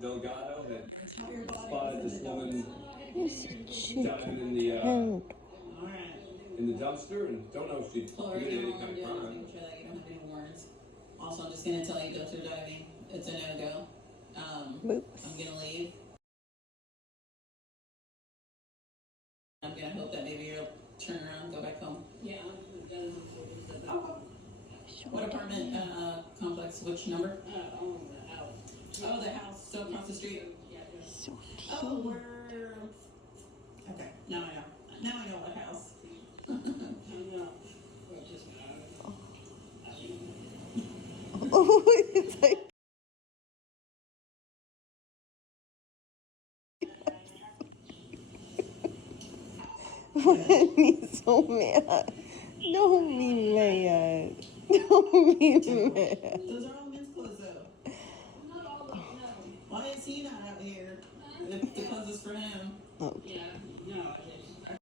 Delgado had spotted this woman diving in the dumpster and don't know if she committed any kind of crime. Make sure that you don't have any warrants. Also, I'm just gonna tell you, dumpster diving, it's a no-go. I'm gonna leave. I'm gonna hope that maybe you'll turn around, go back home. Yeah. What apartment complex? Which number? The house. Oh, the house. So across the street. Yeah. So cute. Oh, we're. Okay. Now I know. Now I know what house. Oh, it's like. He's so mad. Don't be mad. Don't be mad. Those are all men's clothes, though. Why is he not out here? The clothes is for him. Okay.